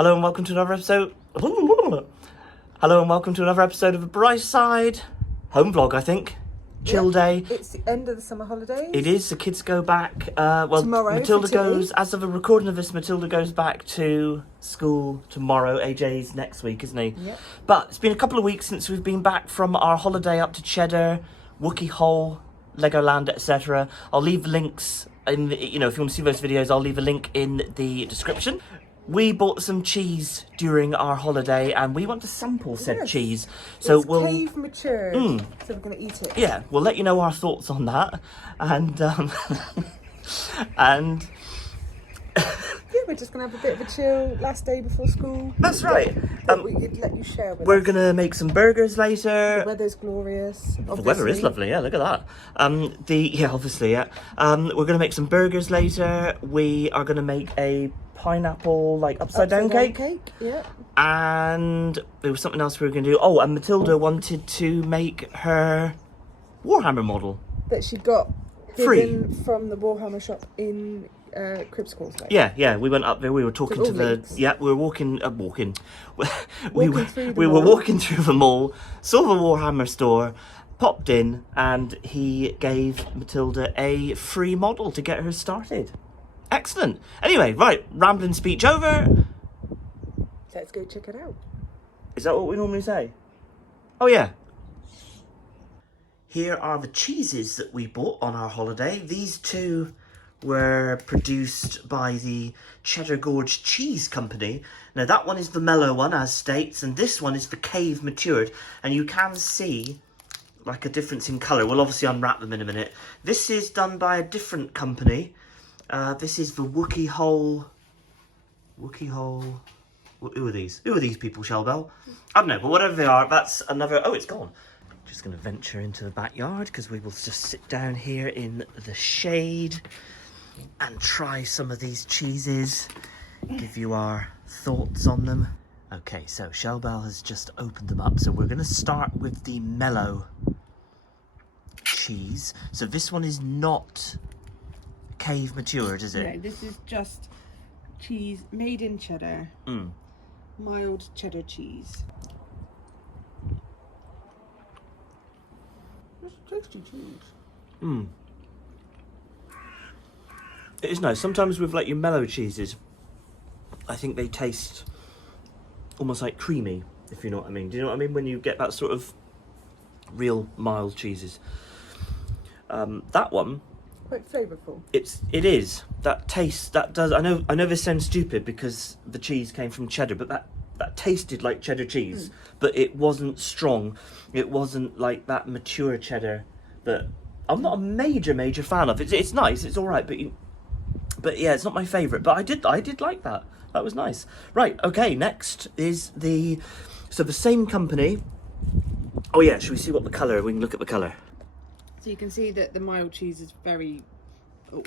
Hello and welcome to another episode. Hello and welcome to another episode of a Bright Side home vlog. I think chill day. It's the end of the summer holidays. It is. The kids go back. Well, tomorrow. Matilda goes. As of the recording of this, Matilda goes back to school tomorrow. AJ's next week, isn't he? Yep. But it's been a couple of weeks since we've been back from our holiday up to Cheddar, Wookiee Hole, Legoland, etc. I'll leave links in the, if you want to see those videos, I'll leave a link in the description. We bought some cheese during our holiday and we want to sample said cheese. So it's we'll cave matured, so we're going to eat it. Yeah, we'll let you know our thoughts on that. And and yeah, we're just going to have a bit of a chill last day before school. That's right. We'd let you share with we're us. going to make some burgers later. The weather's glorious. Obviously. The weather is lovely, yeah, look at that. Obviously, yeah. We're going to make some burgers later. We are going to make a pineapple, like, upside down cake. Yeah. And there was something else we were going to do. Oh, and Matilda wanted to make her Warhammer model. That she got Free. from the Warhammer shop in Cribs Causeway. Yeah, we went up there, we were talking to the... links. Yeah, we were walking... we were through the were mall. walking through the mall, saw the Warhammer store, popped in, and he gave Matilda a free model to get her started. Excellent. Anyway, right, rambling speech over. Let's go check it out. Is that what we normally say? Oh, yeah. Here are the cheeses that we bought on our holiday. These two were produced by the Cheddar Gorge Cheese Company. Now, that one is the mellow one, as states, and this one is the cave matured. And you can see, like, a difference in colour. We'll obviously unwrap them in a minute. This is done by a different company. This is the Wookiee Hole. Wookiee Hole. Who are these? Who are these people, Shellbell? I don't know, but whatever they are, that's another... Oh, it's gone. Just going to venture into the backyard because we will just sit down here in the shade and try some of these cheeses, give you our thoughts on them. Okay, so Shellbell has just opened them up. So we're going to start with the mellow cheese. So this one is not cave matured, is it? No, this is just cheese made in cheddar. Mild cheddar cheese. It's tasty cheese. It is nice. Sometimes with like your mellow cheeses, I think they taste almost like creamy, if you know what I mean. Do you know what I mean? When you get that sort of real mild cheeses. That one, Quite flavourful. it is. That taste, that does, I know this sounds stupid because the cheese came from cheddar, but that tasted like cheddar cheese, but it wasn't strong. It wasn't like that mature cheddar that I'm not a major fan of. It's nice, it's all right, but yeah, it's not my favourite. But I did like that. That was nice. Right, okay, next is the same company. Oh yeah, should we see what the colour? We can look at the colour. So you can see that the mild cheese is very,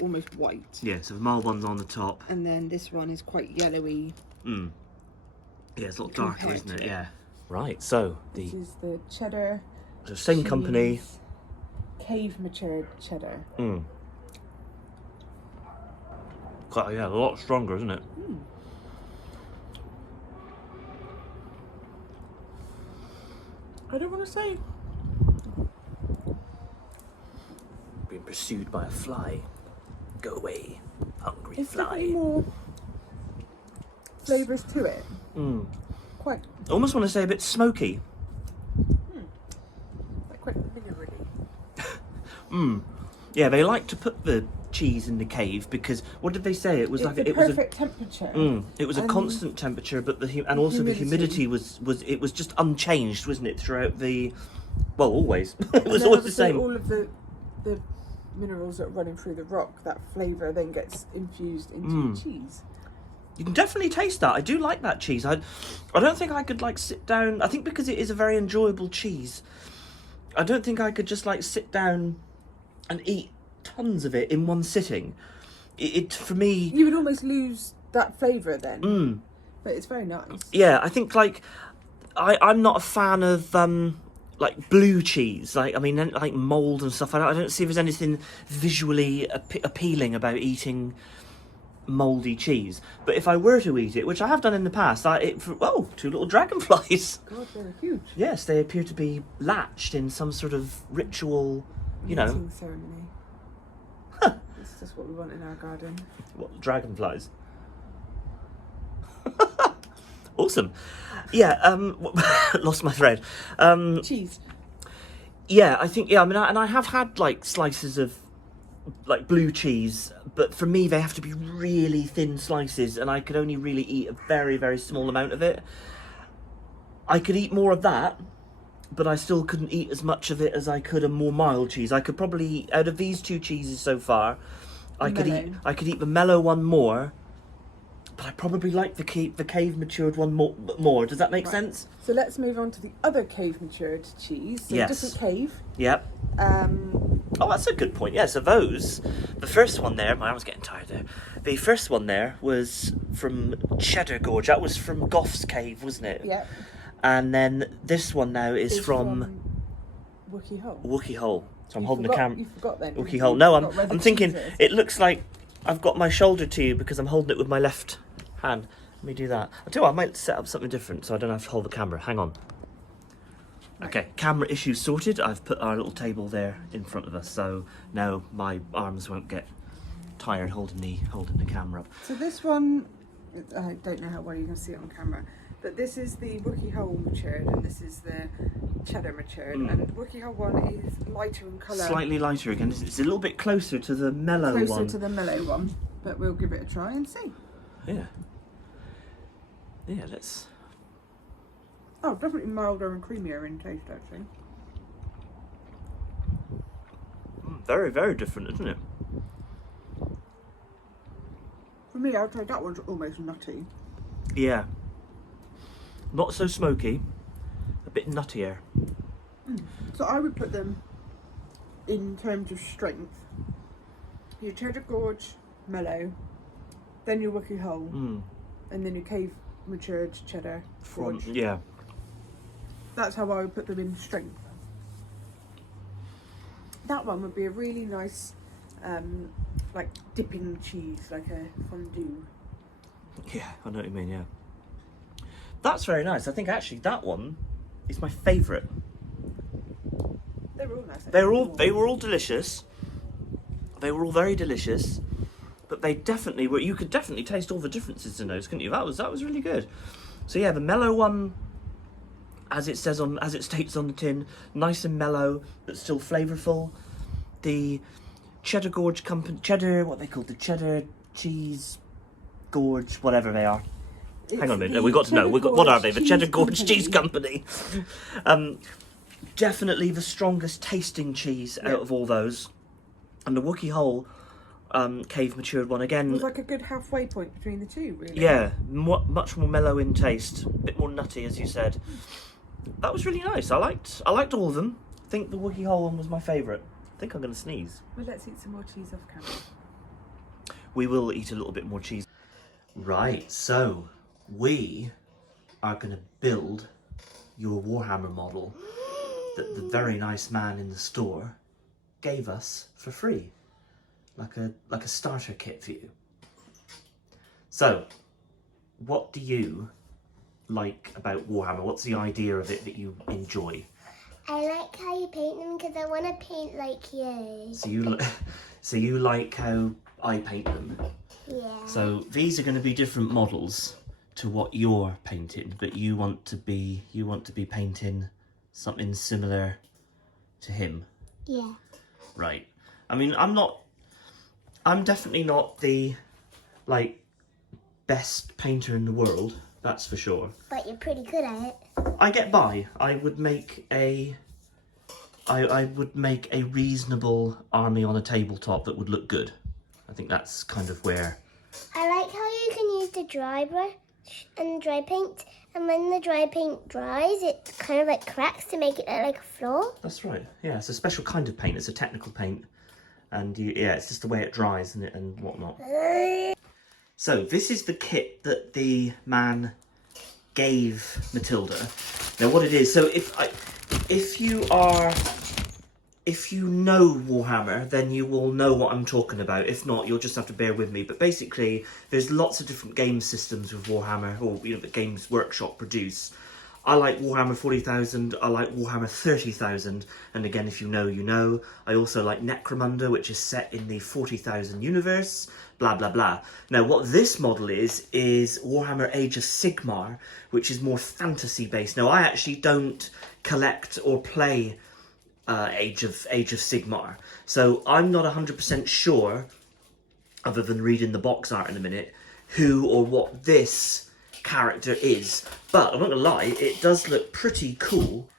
almost white. Yeah, so the mild one's on the top. And then this one is quite yellowy. Yeah, it's a lot darker, Compared isn't it? to it. Yeah. Right, so This is the cheddar. the same company. cheese, Cave matured cheddar. Quite, yeah, a lot stronger, isn't it? I don't want to say. Being pursued by a fly. Go away, hungry It's fly. definitely more flavours to it. Quite I almost want to say a bit smoky. quite minerally. Yeah, they like to put the cheese in the cave because what did they say? It was It's like the it was perfect temperature. it was a And constant temperature, but and also the humidity was just unchanged, wasn't it, throughout the always. It was then always the obviously same. All of the minerals that are running through the rock, that flavour then gets infused into cheese. You can definitely taste that. I do like that cheese. I don't think I could like sit down. I think because it is a very enjoyable cheese, I don't think I could just like sit down and eat tons of it in one sitting. It for me. You would almost lose that flavour then. But it's very nice. Yeah, I think like I'm not a fan of like blue cheese. Like I mean, like mold and stuff. I don't see if there's anything visually appealing about eating mouldy cheese. But if I were to eat it, which I have done in the past, oh, two little dragonflies. God, they're huge. Yes, they appear to be latched in some sort of ritual, you know. Mating ceremony. It's just what we want in our garden. What, dragonflies? Awesome. Yeah, lost my thread. Cheese. Yeah, I think, I mean, and I have had, like, slices of, like, blue cheese, but for me, they have to be really thin slices, and I could only really eat a very, very small amount of it. I could eat more of that, but I still couldn't eat as much of it as I could a more mild cheese. I could probably eat, out of these two cheeses so far, I could eat the mellow one more, but I probably like the cave matured one more. Does that make sense? So let's move on to the other cave matured cheese. So Yes. different cave. Yep. Oh, that's a good point. Yeah, so the first one there, my arm's getting tired there. The first one there was from Cheddar Gorge. That was from Goff's Cave, wasn't it? Yep. And then this one now is from Wookie Hole. Wookie Hole. So I'm holding the camera. You forgot then. Wookie Hole. No, I'm thinking it looks like I've got my shoulder to you because I'm holding it with my left hand. Let me do that. I tell you what, I might set up something different so I don't have to hold the camera. Hang on. Okay, camera issue sorted. I've put our little table there in front of us, so now my arms won't get tired holding the camera up. So this one, I don't know how well you can see it on camera, but this is the Wookie Hole matured, and this is the Cheddar matured. And the Wookie Hole one is lighter in colour. Slightly lighter again. It's a little bit closer to the mellow one. Closer to the mellow one, but we'll give it a try and see. Yeah. Yeah, let's... Oh, definitely milder and creamier in taste, actually. Very, very different, isn't it? For me, I'd say that one's almost nutty. Yeah. Not so smoky. A bit nuttier. So I would put them in terms of strength. Your Cheddar Gorge, mellow. Then your Wookie Hole. And then your cave matured Cheddar Gorge. Yeah. That's how I would put them in strength. That one would be a really nice, like dipping cheese, like a fondue. Yeah, I know what you mean, yeah. That's very nice. I think actually that one is my favourite. They were all nice. They were all delicious. They were all very delicious. But they definitely were, you could definitely taste all the differences in those, couldn't you? That was really good. So yeah, the mellow one, as it states on the tin, nice and mellow, but still flavourful. The Cheddar Gorge company, what they called, the Cheddar Cheese Gorge, whatever they are. Hang on a minute, we've got to know, what are they? The Cheddar Gorge Cheese Company. Definitely the strongest tasting cheese out of all those. And the Wookie Hole cave matured one again. It was like a good halfway point between the two, really. Yeah, much more mellow in taste, a bit more nutty, as you said. That was really nice. I liked all of them. I think the Wookie Hole one was my favourite. I think I'm going to sneeze. Well, let's eat some more cheese off camera. We will eat a little bit more cheese. Right, so we are going to build your Warhammer model that the very nice man in the store gave us for free, like a starter kit for you. So, what do you like about Warhammer? What's the idea of it that you enjoy? I like how you paint them because I want to paint like you. So you like how I paint them? Yeah. So these are going to be different models to what you're painting, but you want to be painting something similar to him. Yeah. Right. I mean, I'm definitely not the best painter in the world, that's for sure. But you're pretty good at it. I get by. I would make a reasonable army on a tabletop that would look good. I think that's kind of where... I like how you can use the dry brush and dry paint, and when the dry paint dries, it kind of like cracks to make it look like a floor. That's right. Yeah, it's a special kind of paint. It's a technical paint. And it's just the way it dries and whatnot. So this is the kit that the man gave Matilda. Now what it is, so if you are if you know Warhammer, then you will know what I'm talking about. If not, you'll just have to bear with me. But basically, there's lots of different game systems with Warhammer, or that Games Workshop produce. I like Warhammer 40,000, I like Warhammer 30,000, and again, if you know, you know. I also like Necromunda, which is set in the 40,000 universe, blah, blah, blah. Now, what this model is Warhammer Age of Sigmar, which is more fantasy-based. Now, I actually don't collect or play Age of Sigmar, so I'm not 100% sure, other than reading the box art in a minute, who or what this character is. But I'm not gonna lie, it does look pretty cool.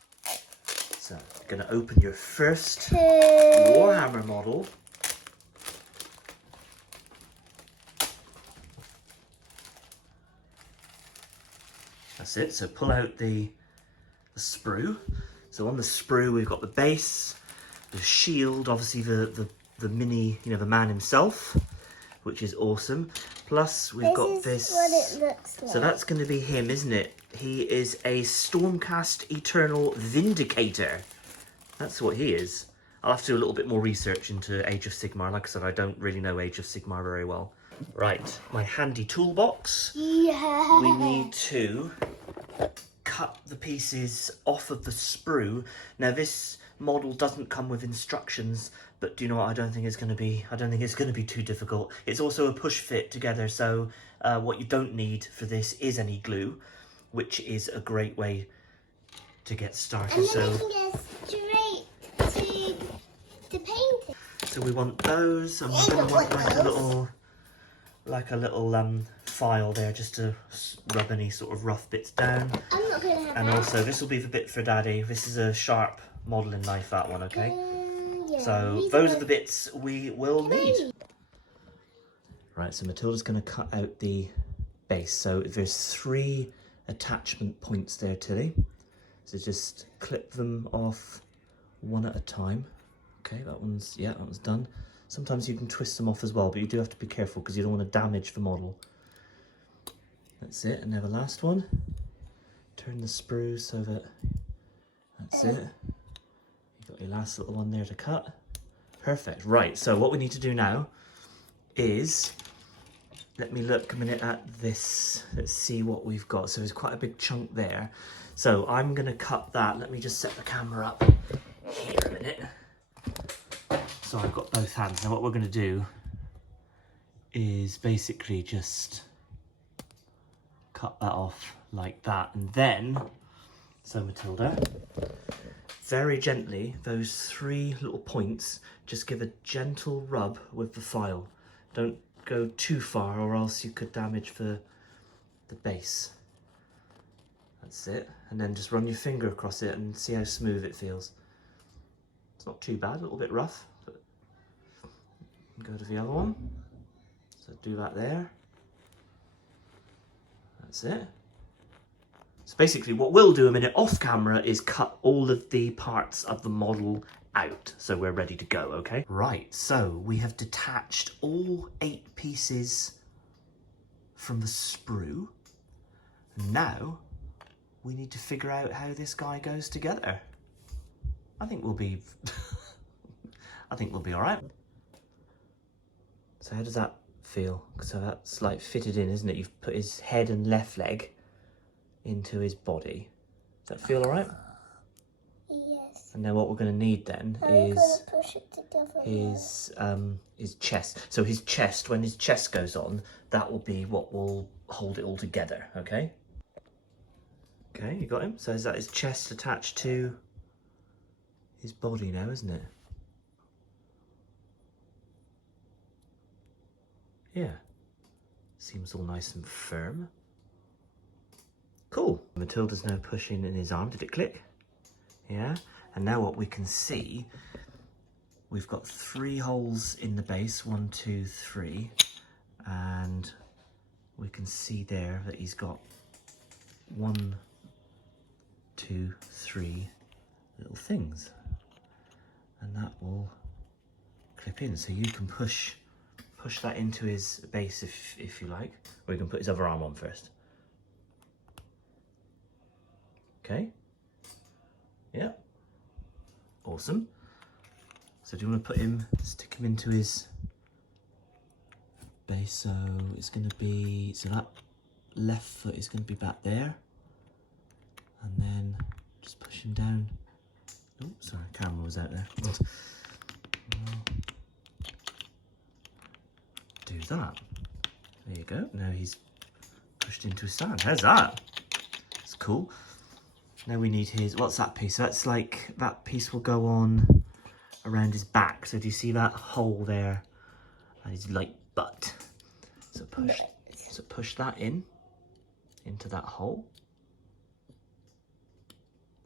So you're gonna open your first Warhammer model. That's it. So pull out the sprue. So on the sprue we've got the base, the shield, obviously the mini, the man himself, which is awesome. Plus we've got this. What it looks like. So that's going to be him, isn't it? He is a Stormcast Eternal Vindicator. That's what he is. I'll have to do a little bit more research into Age of Sigmar. Like I said, I don't really know Age of Sigmar very well. Right, my handy toolbox. Yeah. We need to cut the pieces off of the sprue. Now this model doesn't come with instructions, but do you know what? I don't think it's going to be too difficult. It's also a push fit together, so what you don't need for this is any glue, which is a great way to get started. And then we can get straight to the painting. So we want those, and we're going to want like a little file there, just to rub any sort of rough bits down. I'm not going to have And that. also, this will be the bit for Daddy. This is a sharp modelling knife, that one, okay? Yeah, So those are the bits we will need. Right, so Matilda's going to cut out the base. So there's 3 attachment points there, Tilly. So just clip them off one at a time. Okay, that one's done. Sometimes you can twist them off as well, but you do have to be careful because you don't want to damage the model. That's it, and now the last one. Turn the sprue so that's it. You've got your last little one there to cut. Perfect. Right, so what we need to do now is, let me look a minute at this. Let's see what we've got. So there's quite a big chunk there. So I'm going to cut that. Let me just set the camera up here a minute. So I've got both hands. Now what we're going to do is basically just cut that off like that. And then, so Matilda, very gently, those 3 little points, just give a gentle rub with the file. Don't go too far or else you could damage the base. That's it. And then just run your finger across it and see how smooth it feels. It's not too bad, a little bit rough, but go to the other one. So do that there. That's it. So basically what we'll do a minute off camera is cut all of the parts of the model out, so we're ready to go, okay? Right, so we have detached all 8 pieces from the sprue. Now we need to figure out how this guy goes together. I think we'll be all right. So how does that feel? So that's like fitted in, isn't it? You've put his head and left leg into his body. Does that feel all right? Yes. And then what we're going to need then is Push it together. his chest. So his chest, when his chest goes on, that will be what will hold it all together, okay? Okay, you got him? So is that his chest attached to his body now, isn't it? Yeah. Seems all nice and firm. Cool. Matilda's now pushing in his arm. Did it click? Yeah. And now what we can see, we've got 3 holes in the base. 1, 2, 3. And we can see there that he's got 1, 2, 3 little things. And that will clip in. So you can push that into his base if you like. Or you can put his other arm on first. Okay. Yeah. Awesome. So do you want to stick him into his base? So it's going to be, so that left foot is going to be back there. And then just push him down. Oh, sorry, camera was out there. Do that. There you go. Now he's pushed into his stand. How's that? It's cool. Now we need his, what's that piece? So that's like, that piece will go on around his back. So do you see that hole there? And his like butt. So push that into that hole.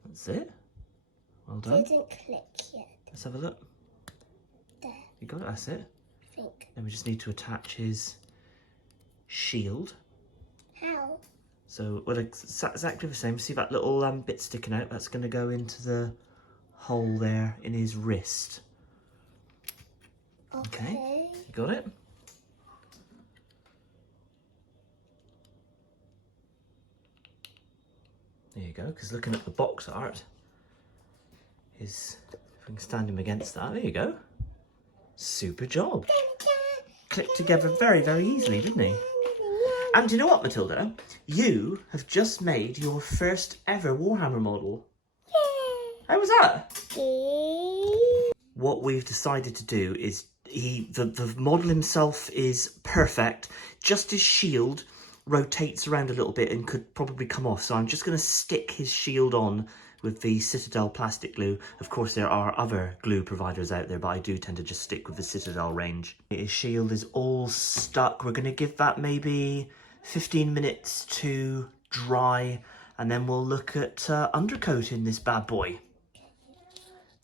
That's it. Well done. It didn't click yet. Let's have a look. There. You got it, that's it. I think. Then we just need to attach his shield. How? So, well, it's exactly the same. See that little bit sticking out? That's going to go into the hole there in his wrist. Okay. You got it? There you go, because looking at the box art, if we can stand him against that, there you go. Super job. Clicked together very, very easily, didn't he? And you know what, Matilda? You have just made your first ever Warhammer model. How was that? What we've decided to do is, the model himself is perfect. Just his shield rotates around a little bit and could probably come off. So I'm just going to stick his shield on with the Citadel plastic glue. Of course, there are other glue providers out there, but I do tend to just stick with the Citadel range. His shield is all stuck. We're going to give that maybe 15 minutes to dry, and then we'll look at undercoating this bad boy.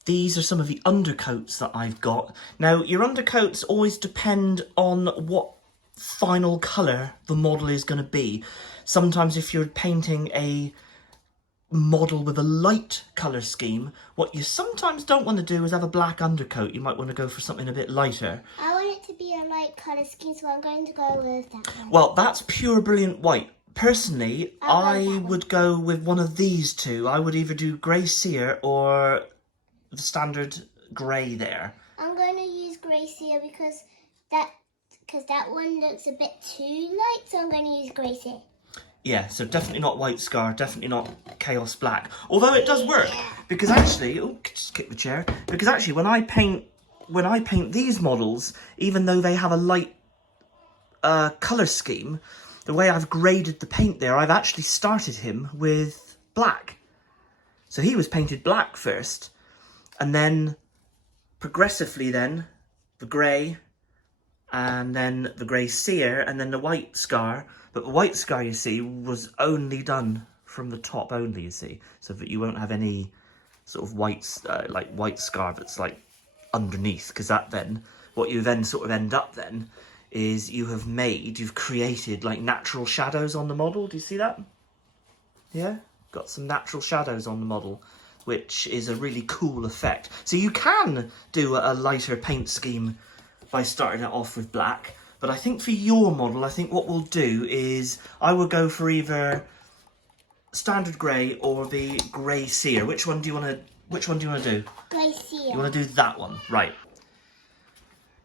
These are some of the undercoats that I've got. Now, your undercoats always depend on what final colour the model is going to be. Sometimes if you're painting a model with a light colour scheme, what you sometimes don't want to do is have a black undercoat. You might want to go for something a bit lighter. I want it to be a light colour scheme, so I'm going to go with that one. Well, that's pure brilliant white. Personally, I would go with one of these two. I would either do grey sear or the standard grey there. I'm going to use grey sear because that one looks a bit too light, so I'm going to use grey sear. Yeah, so definitely not White Scar, definitely not Chaos Black. Although it does work, because actually, oh, just kick the chair. Because actually, when I paint these models, even though they have a light colour scheme, the way I've graded the paint there, I've actually started him with black. So he was painted black first, and then progressively then the grey, and then the grey sear, and then the White Scar. But the White Scar, you see, was only done from the top only, you see, so that you won't have any sort of white scar that's like underneath, because that then, what you then sort of end up then, is you've created like natural shadows on the model. Do you see that? Yeah? Got some natural shadows on the model, which is a really cool effect. So you can do a lighter paint scheme by starting it off with black. But I think for your model, I think what we'll do is I will go for either standard grey or the grey sear. Which one do you want to do? Grey sear. You want to do that one, right?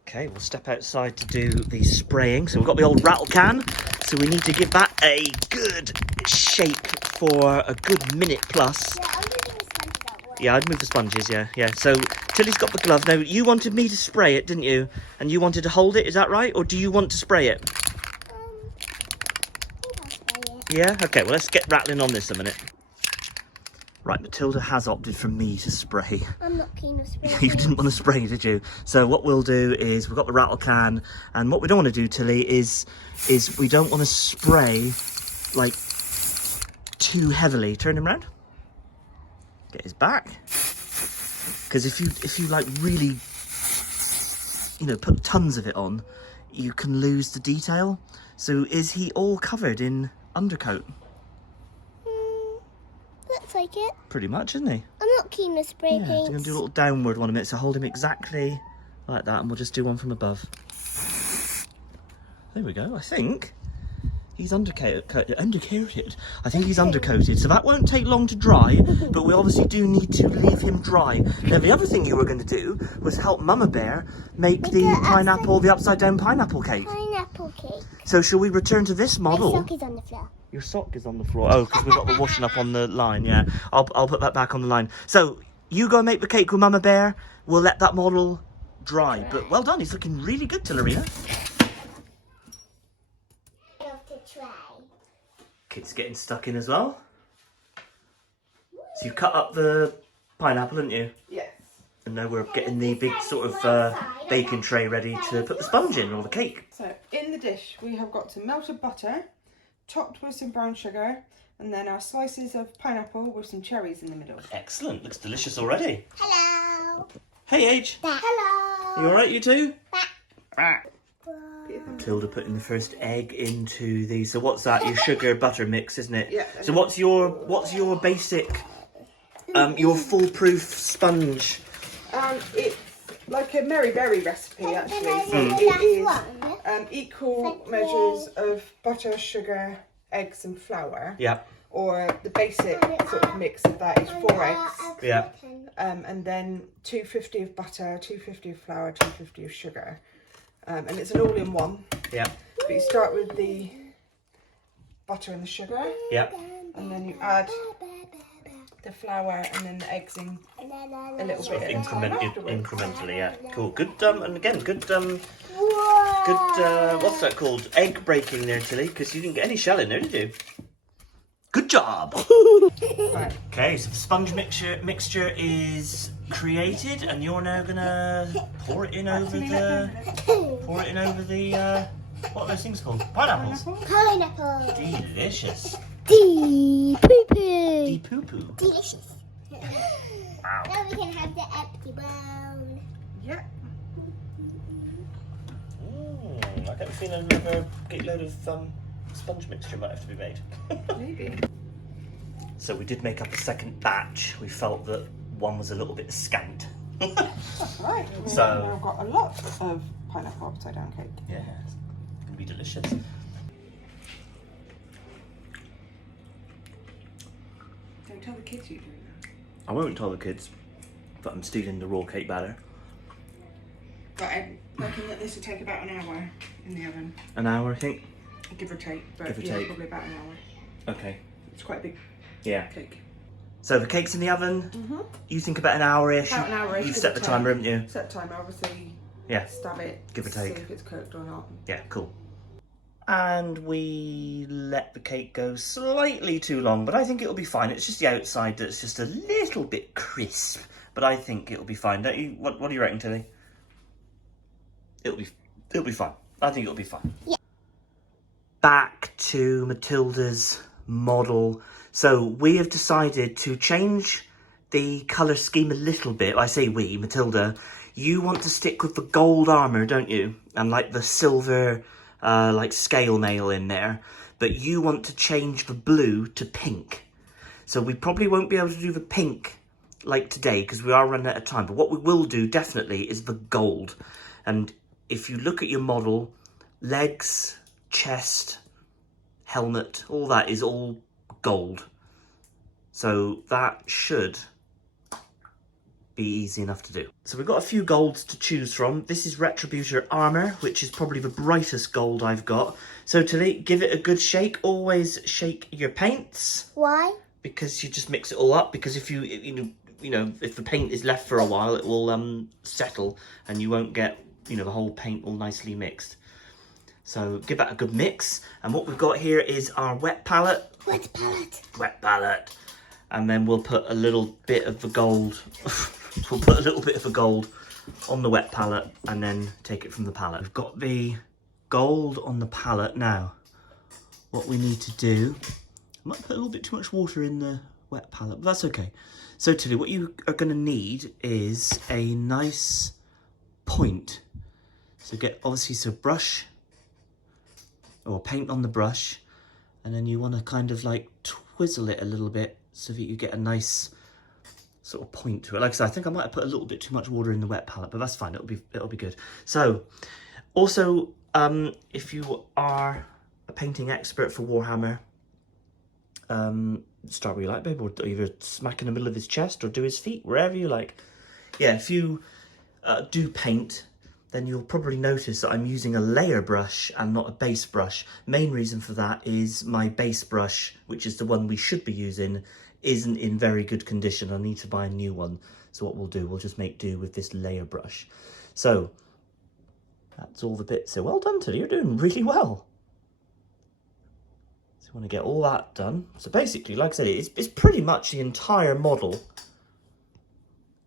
Okay, we'll step outside to do the spraying. So we've got the old rattle can. So we need to give that a good shake for a good minute plus. Yeah, I'm moving the sponge that way. Yeah, I'd move the sponges, yeah. So Tilly's got the glove. Now, you wanted me to spray it, didn't you? And you wanted to hold it, is that right? Or do you want to spray it? I think I'll spray it. Yeah? Okay, well, let's get rattling on this a minute. Right, Matilda has opted for me to spray. I'm not keen on spraying. You didn't want to spray, did you? So what we'll do is, we've got the rattle can, and what we don't want to do, Tilly, is we don't want to spray, like, too heavily. Turn him round. Get his back. Because if you like really, put tons of it on, you can lose the detail. So is he all covered in undercoat? Looks like it. Pretty much, isn't he? I'm not keen on spray Yeah, so paint. I'm going to do a little downward one a minute, so hold him exactly like that, and we'll just do one from above. There we go, I think He's undercoated. I think he's undercoated, so that won't take long to dry, but we obviously do need to leave him dry. Now, the other thing you were going to do was help Mama Bear make the upside down pineapple cake. Pineapple cake. So shall we return to this model? My sock is on the floor. Your sock is on the floor. Oh, because we've got the washing up on the line, yeah. I'll put that back on the line. So, you go make the cake with Mama Bear. We'll let that model dry. But well done, he's looking really good, Tillaria. Kit's getting stuck in as well. So you've cut up the pineapple, haven't you? Yes. And now we're getting the big sort of baking tray ready to put the sponge in, or the cake. So in the dish we have got some melted butter, topped with some brown sugar, and then our slices of pineapple with some cherries in the middle. Excellent, looks delicious already. Hello. Hey, Age. Hello. You alright, you two? Bah. Matilda putting the first egg into the. So what's that? Your sugar butter mix, isn't it? Yeah. So what's your basic, your foolproof sponge? It's like a Mary Berry recipe actually. So it is equal measures of butter, sugar, eggs, and flour. Yeah. Or the basic sort of mix of that is 4 eggs. Yeah. And then 250 of butter, 250 of flour, 250 of sugar. And it's an all-in-one. Yeah. But you start with the butter and the sugar. Yeah. And then you add the flour and then the eggs in a little bit at a time afterwards. Incrementally, yeah. Cool. Good. And again, good. What's that called? Egg breaking there, Tilly, because you didn't get any shell in there, did you? Good job. Right. Okay, so the sponge mixture is created, and you're now gonna pour it in over the what are those things called? Pineapples. Pineapple. Delicious. Poo-poo. De-poo-poo. Delicious. Wow. Now we can have the empty bowl. Yeah. I get the feeling another load of sponge mixture might have to be made. Maybe. So we did make up a second batch. We felt that one was a little bit scant. That's right. So- We've got a lot of pineapple upside down cake. Yeah, it's gonna be delicious. Don't tell the kids you're doing that. I won't tell the kids, but I'm stealing the raw cake batter. But I reckon that this will take about an hour in the oven. An hour, I think. Give or take. But Give or yeah, take. probably about an hour. Okay. It's quite a big Yeah. cake. So the cake's in the oven. You think about an hour-ish. About an hour-ish, You've give set or the take. timer, haven't you? Set timer, obviously. Yeah. Stab it. Give or take. See if it's cooked or not. Yeah, cool. And we let the cake go slightly too long, but I think it'll be fine. It's just the outside that's just a little bit crisp, but I think it'll be fine. Don't you? What do you reckon, Tilly? It'll be fine. I think it'll be fine. Yeah. Back to Matilda's model. So we have decided to change the colour scheme a little bit. I say we, Matilda. You want to stick with the gold armour, don't you? And like the silver, like scale mail in there. But you want to change the blue to pink. So we probably won't be able to do the pink like today because we are running out of time. But what we will do definitely is the gold. And if you look at your model, legs, chest, helmet, all that is all gold. So that should be easy enough to do. So we've got a few golds to choose from. This is Retributor Armour, which is probably the brightest gold I've got. So Tilly, give it a good shake. Always shake your paints. Why? Because you just mix it all up. Because if you know, if the paint is left for a while, it will settle and you won't get, the whole paint all nicely mixed. So give that a good mix. And what we've got here is our wet palette. Wet palette. Wet palette. And then we'll put a little bit of the gold. We'll put a little bit of the gold on the wet palette and then take it from the palette. We've got the gold on the palette now. What we need to do, I might put a little bit too much water in the wet palette, but that's okay. So Tilly, what you are going to need is a nice point. So get obviously brush or paint on the brush, and then you want to kind of like twizzle it a little bit so that you get a nice sort of point to it. Like I said, I think I might have put a little bit too much water in the wet palette, but that's fine. It'll be good. So also, if you are a painting expert for Warhammer. Start where you like, babe, or either smack in the middle of his chest or do his feet, wherever you like. Yeah, if you do paint, then you'll probably notice that I'm using a layer brush and not a base brush. Main reason for that is my base brush, which is the one we should be using, isn't in very good condition. I need to buy a new one. So what we'll do, we'll just make do with this layer brush. So that's all the bits. So well done, Teddy, you're doing really well. So I want to get all that done. So basically, like I said, it's pretty much the entire model.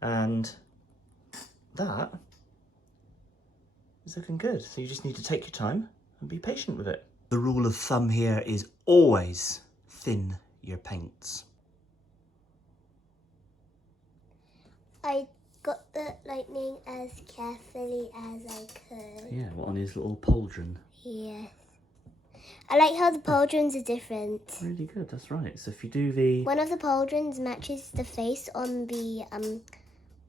And that is looking good. So you just need to take your time and be patient with it. The rule of thumb here is always thin your paints. I got the lightning as carefully as I could. Yeah, what, on his little pauldron? Yes. I like how the pauldrons are different. Really good, that's right. So if you do the... One of the pauldrons matches the face on the shield.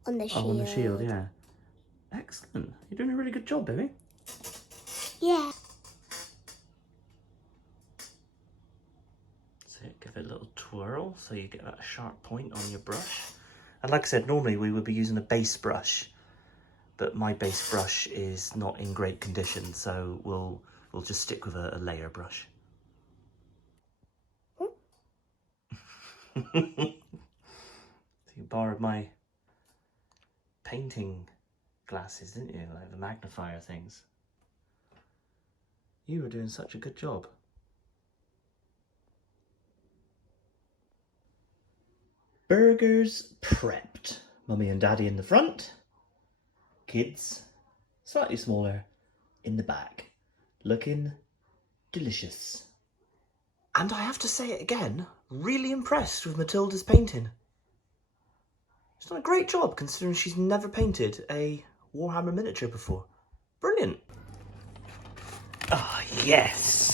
Oh, on the shield, yeah. Excellent. You're doing a really good job, baby. Yeah. So give it a little twirl so you get that sharp point on your brush. And like I said, normally we would be using a base brush, but my base brush is not in great condition, so we'll just stick with a layer brush. So you borrowed my painting glasses, didn't you? Like the magnifier things. You were doing such a good job. Burgers prepped. Mummy and Daddy in the front. Kids, slightly smaller, in the back. Looking delicious. And I have to say it again, really impressed with Matilda's painting. She's done a great job considering she's never painted a Warhammer miniature before. Brilliant. Ah, yes.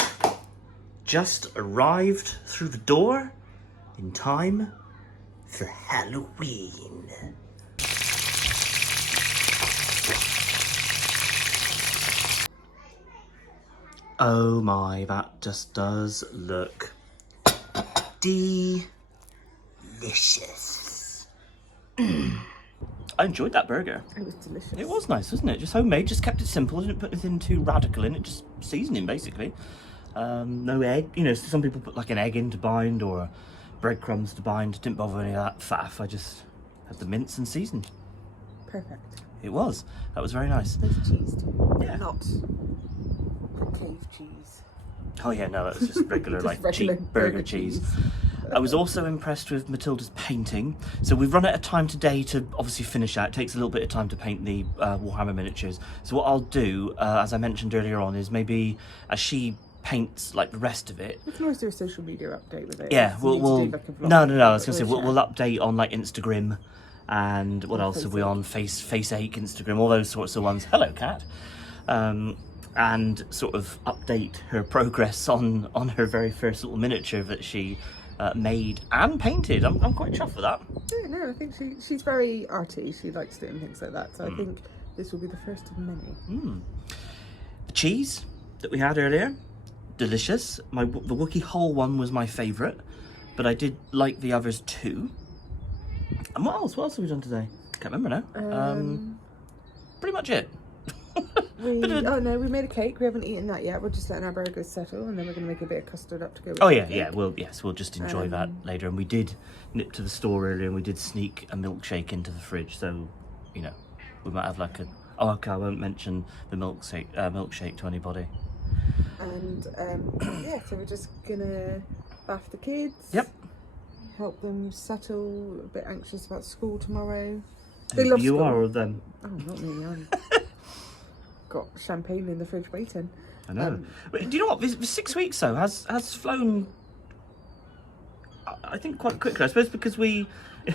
Just arrived through the door in time for Halloween. Oh my, that just does look delicious. I enjoyed that burger. It was delicious. It was nice, wasn't it? Just homemade, just kept it simple, didn't put anything too radical in it, just seasoning basically. No egg, you know, some people put like an egg in to bind or breadcrumbs to bind. Didn't bother any of that faff. I just had the mince and seasoned. Perfect. It was. That was very nice. There's cheese too. Yeah. Not cave cheese. Oh yeah, no, that was just regular, Just like regular cheap burger cheese. I was also impressed with Matilda's painting. So we've run out of time today to obviously finish that. It takes a little bit of time to paint the Warhammer miniatures. So what I'll do, as I mentioned earlier on, is maybe as she paints like the rest of it. We can always do a social media update with it. Yeah, We'll we'll do like a vlog, no, I was but gonna say we'll we'll share. update on like Instagram and what else are we on? Faceache, Instagram, all those sorts of ones. Hello, cat. And sort of update her progress on her very first little miniature that she made and painted. I'm quite chuffed with that. Yeah, no, I think she's very arty. She likes doing things like that. So I think this will be the first of many. The cheese that we had earlier, delicious. The Wookiee whole one was my favourite, but I did like the others too. And what else? What else have we done today? Can't remember now. Pretty much it. We made a cake. We haven't eaten that yet. We're just letting our burgers settle, and then we're going to make a bit of custard up to go with Oh the yeah, cake. yeah. We'll just enjoy that later. And we did nip to the store earlier, and we did sneak a milkshake into the fridge. So, you know, we might have like a. Oh, okay. I won't mention the milkshake to anybody. And yeah, so we're just gonna bath the kids. Yep. Help them settle. A bit anxious about school tomorrow. Who, love you school. are or them? Oh, not me. I'm got champagne in the fridge waiting. I know. But do you know what? This 6 weeks though has flown. I think quite quickly. I suppose because we.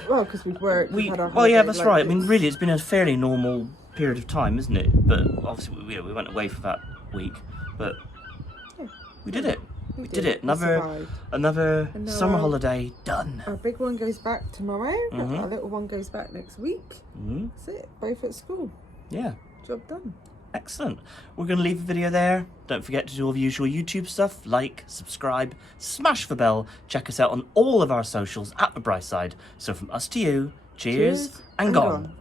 Well, because we've worked. We've had our Well, yeah, holiday, that's like, right. I mean, it's- really, it's been a fairly normal period of time, isn't it? But obviously, we went away for that week, but Yeah. we did it. We did it. We survived. Another And now summer our- holiday done. Our big one goes back tomorrow. Our little one goes back next week. Mhm. That's it. Both at school. Yeah. Job done. Excellent. We're going to leave the video there. Don't forget to do all the usual YouTube stuff. Like, subscribe, smash the bell. Check us out on all of our socials at The Bright Side. So from us to you, cheers, and gone.